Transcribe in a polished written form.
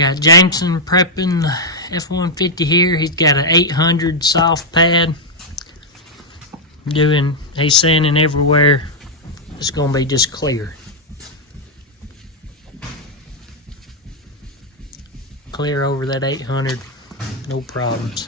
Got Jameson prepping the F-150 here. He's got an 800 soft pad. He's sanding everywhere. It's going to be just clear. Clear over that 800, no problems.